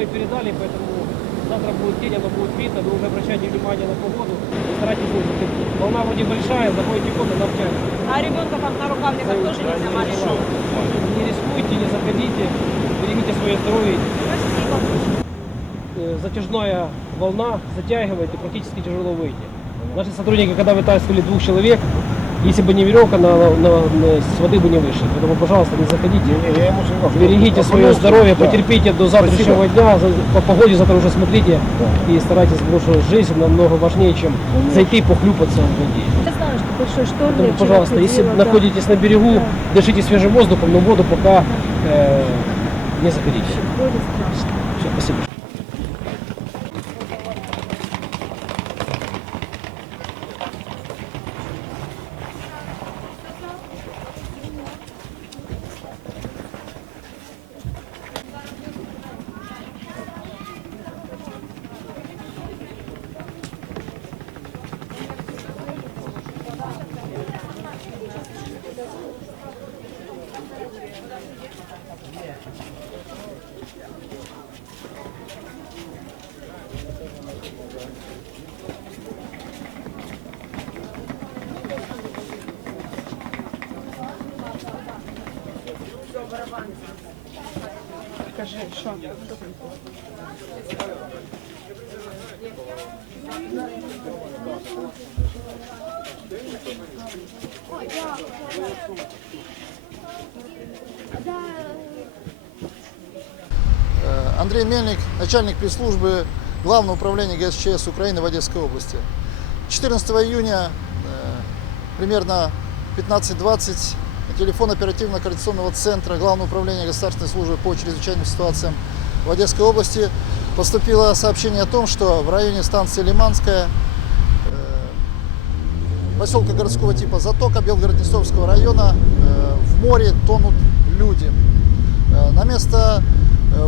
голубое передали, поэтому завтра будет день, оно будет видно, вы уже обращайте внимание на погоду, и старайтесь не заходить. Волна вроде большая, заходите воду, она втянет. А ребенка там на рукавниках тоже нельзя маленького? Не рискуйте, не заходите, берегите свое здоровье. Спасибо. Э, Затяжная волна затягивает и практически тяжело выйти. Наши сотрудники, когда вытаскивали двух человек, если бы не веревка, на, на- на- с воды бы не вышли. Поэтому, пожалуйста, не заходите. Я ему же Берегите свое здоровье, да. потерпите до завтрашнего дня. За- По погоде завтра уже смотрите и старайтесь, потому что жизнь намного важнее, чем зайти и похлюпаться в воде. Я знаю, что большой шторм. Поэтому, пожалуйста, если ходила, да. находитесь на берегу, Да. дышите свежим воздухом, но воду пока э, не заходите. Все, спасибо. Скажи, що? Э, Андрей Мельник, начальник пресс-службы Главного управления ГСЧС Украины в Одесской области. 14 июня э, примерно 15.20 на телефон оперативно-координационного центра Главного управления государственной службы по чрезвычайным ситуациям в Одесской области. Поступило сообщение о том, что в районе станции Лиманская э, поселка городского типа Затока Белгород-Днестровского района э, в море тонут люди. Э, На место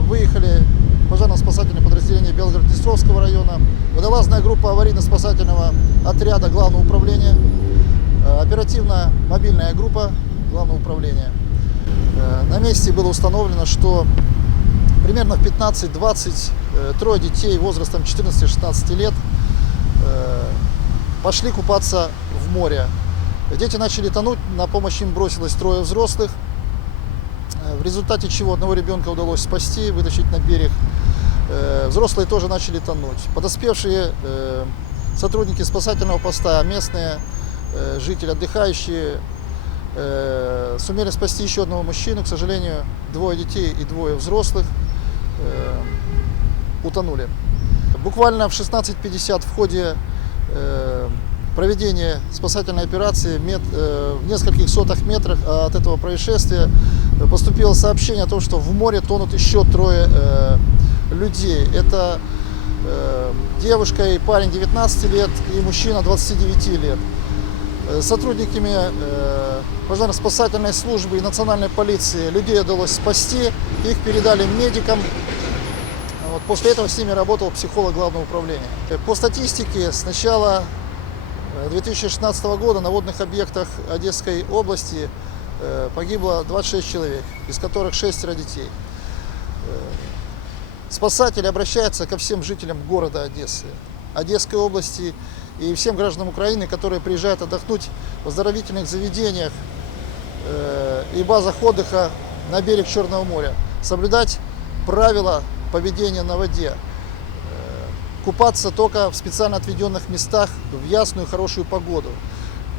выехали пожарно-спасательные подразделения Белгород-Днестровского района, водолазная группа аварийно-спасательного отряда Главного управления, э, оперативная мобильная группа Главного управления. Э, На месте было установлено, что примерно в 15-20 э, трое детей возрастом 14-16 лет э, пошли купаться в море. Дети начали тонуть, на помощь им бросилось трое взрослых, в результате чего одного ребенка удалось спасти, вытащить на берег. Взрослые тоже начали тонуть. Подоспевшие сотрудники спасательного поста, местные жители, отдыхающие, э, сумели спасти еще одного мужчину. К сожалению, двое детей и двое взрослых э, утонули. Буквально в 16.50 в ходе э, проведения спасательной операции в нескольких сотах метрах от этого происшествия поступило сообщение о том, что в море тонут еще трое людей. Это девушка и парень 19 лет и мужчина 29 лет. Сотрудниками пожарно-спасательной службы и национальной полиции людей удалось спасти, их передали медикам, вот после этого с ними работал психолог главного управления. Э, По статистике, с начала э, 2016 года на водных объектах Одесской области э, погибло 26 человек, из которых 6 детей. Э, Спасатели обращаются ко всем жителям города Одессы, Одесской области и всем гражданам Украины, которые приезжают отдохнуть в оздоровительных заведениях э, и базах отдыха на берег Черного моря. Соблюдать правила поведения на воде. Э, Купаться только в специально отведенных местах в ясную хорошую погоду.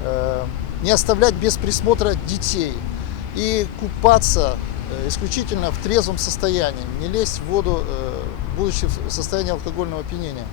Э, Не оставлять без присмотра детей. И купаться э, исключительно в трезвом состоянии. Не лезть в воду, э, будучи в состоянии алкогольного опьянения.